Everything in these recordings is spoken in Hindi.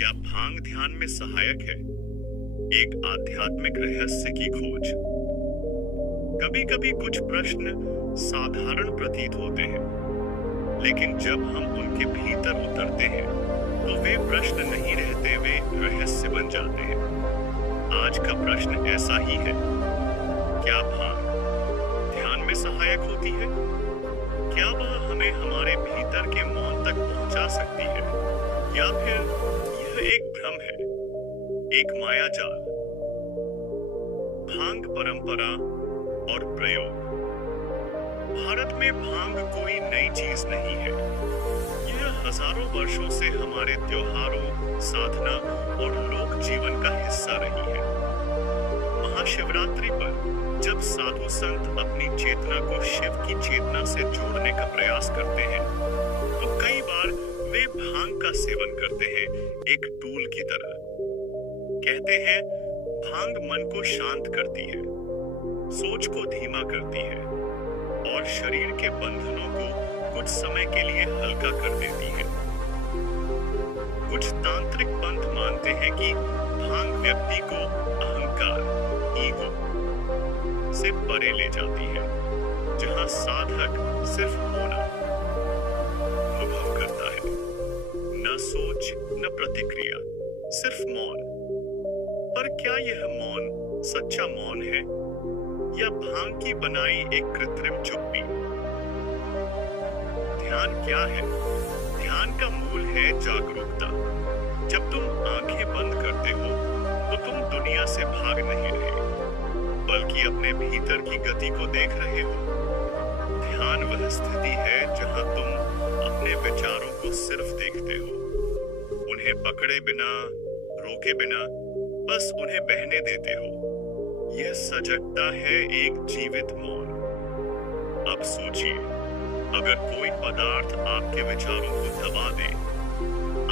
क्या भांग ध्यान में सहायक है? एक आध्यात्मिक रहस्य की खोज। कभी कभी कुछ प्रश्न साधारण प्रतीत होते हैं, लेकिन जब हम उनके भीतर उतरते हैं तो वे प्रश्न नहीं रहते, वे रहस्य बन जाते हैं। आज का प्रश्न ऐसा ही है। क्या भांग ध्यान में सहायक होती है? क्या वह हमें हमारे भीतर के मौन तक पहुंचा सकती है, या फिर यह एक भ्रम है, एक मायाजाल? भांग परंपरा और प्रयोग। भारत में भांग कोई नई चीज नहीं है। यह हजारों वर्षों से हमारे त्योहारों, साधना और लोक जीवन का हिस्सा रही है। महाशिवरात्रि पर जब साधु संत अपनी चेतना को शिव की चेतना से जोड़ने का प्रयास करते हैं, तो कई बार वे भांग का सेवन करते हैं, एक टूल की तरह। कहते हैं भांग मन को शांत करती है, सोच को धीमा करती है और शरीर के बंधनों को कुछ समय के लिए हल्का कर देती है। कुछ तांत्रिक पंथ मानते हैं कि भांग व्यक्ति को अहंकार, ईगो से परे ले जाती है, जहां साधक सिर्फ होना अनुभव करता है, न सोच न प्रतिक्रिया, सिर्फ मौन। पर क्या यह मौन सच्चा मौन है, या भांग की बनाई एक कृत्रिम चुप्पी? ध्यान क्या है? ध्यान का मूल है जागरूकता। जब तुम आंखें बंद करते हो तो तुम दुनिया से भाग नहीं रहे, बल्कि अपने भीतर की गति को देख रहे हो। ध्यान वह स्थिति है जहां तुम अपने विचारों को सिर्फ देखते हो, उन्हें पकड़े बिना, रोके बिना, बस उन्हें बहने देते हो। यह सजगता है, एक जीवित मौन। अब सोचिए, अगर कोई पदार्थ आपके विचारों को दबा दे,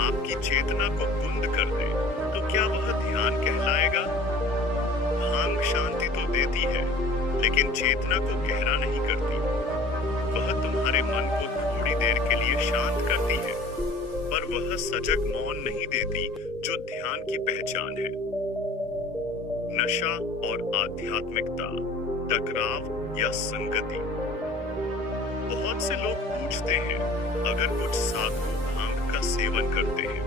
आपकी चेतना को कुंद कर दे, तो क्या वह ध्यान कहलाएगा? भांग शांति तो देती है, लेकिन चेतना को गहरा नहीं करती। वह तुम्हारे मन को थोड़ी देर के लिए शांत करती है, पर वह सजग मौन नहीं देती जो ध्यान की पहचान है। नशा और आध्यात्मिकता, टकराव या संगति। बहुत से लोग पूछते हैं, अगर कुछ साधु भांग का सेवन करते हैं,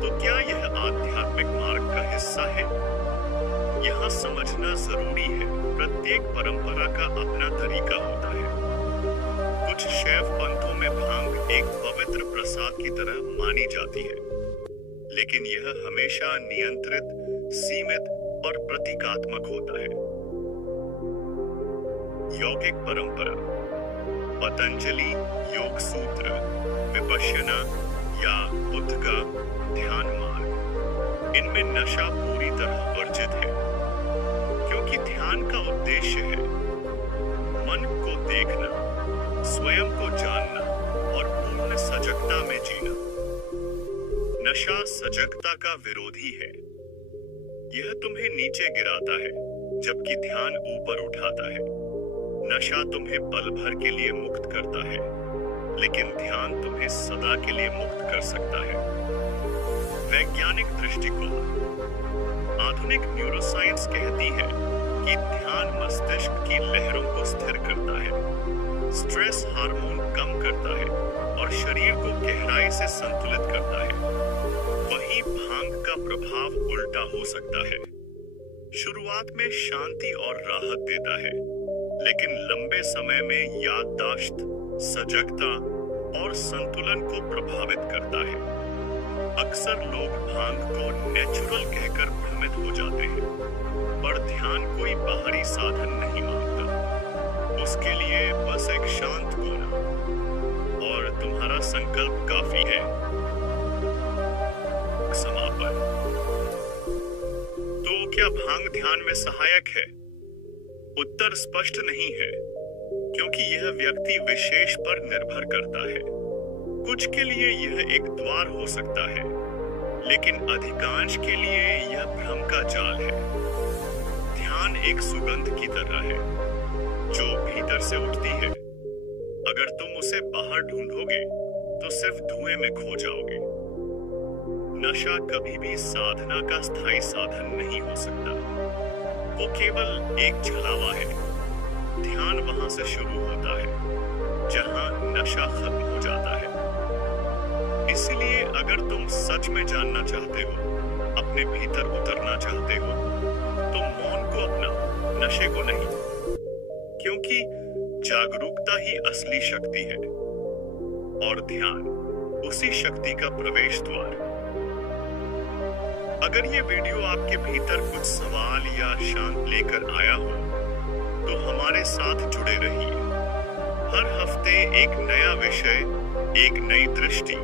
तो क्या यह आध्यात्मिक मार्ग का हिस्सा है? यहाँ समझना जरूरी है, प्रत्येक परंपरा का अपना तरीका होता है। कुछ शैव पंथों में भांग एक पवित्र प्रसाद की तरह मानी जाती है, लेकिन यह हमेशा नियंत्रित, सीमित और प्रतीकात्मक होता है। यौगिक परंपरा, पतंजलि योग सूत्र, विपश्यना या बुद्ध का ध्यान मार्ग, इनमें नशा पूरी तरह वर्जित है, क्योंकि ध्यान का उद्देश्य है मन को देखना, स्वयं को जानना और पूर्ण सजगता में जीना। नशा सजगता का विरोधी है। यह तुम्हें नीचे गिराता है, जबकि ध्यान ऊपर उठाता है। नशा तुम्हें पल भर के लिए मुक्त करता है, लेकिन ध्यान तुम्हें सदा के लिए मुक्त कर सकता है। वैज्ञानिक दृष्टिकोण। आधुनिक न्यूरोसाइंस कहती है कि ध्यान मस्तिष्क की लहरों को स्थिर करता है, स्ट्रेस हार्मोन कम करता है और शरीर को गहराई से संतुलित करता है। वहीं भांग का प्रभाव उल्टा हो सकता है। शुरुआत में शांति और राहत देता है, लेकिन लंबे समय में याददाश्त, सजगता और संतुलन को प्रभावित करता है। अक्सर लोग भांग को नेचुरल कहकर भ्रमित हो जाते हैं, पर ध्यान कोई बाहरी साधन नहीं मांगता। उसके लिए बस एक शांत कोना और तुम्हारा संकल्प काफी है। समापन। तो क्या भांग ध्यान में सहायक है? उत्तर स्पष्ट नहीं है, क्योंकि यह व्यक्ति विशेष पर निर्भर करता है। कुछ के लिए यह एक द्वार हो सकता है, लेकिन अधिकांश के लिए यह भ्रम का जाल है। ध्यान एक सुगंध की तरह है, जो भीतर से उठती है। अगर तुम उसे बाहर ढूंढोगे, तो सिर्फ धुएं में खो जाओगे। नशा कभी भी साधना का स्थायी साधन नहीं हो सकता। वो केवल एक छलावा है। ध्यान वहां से शुरू होता है जहां नशा खत्म हो जाता है। इसलिए अगर तुम सच में जानना चाहते हो, अपने भीतर उतरना चाहते हो, तो मौन को अपना, नशे को नहीं। क्योंकि जागरूकता ही असली शक्ति है और ध्यान उसी शक्ति का प्रवेश द्वार। अगर ये वीडियो आपके भीतर कुछ सवाल या शांत लेकर आया हो, तो हमारे साथ जुड़े रहिए। हर हफ्ते एक नया विषय, एक नई दृष्टि,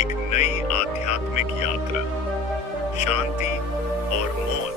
एक नई आध्यात्मिक यात्रा, शांति और मौन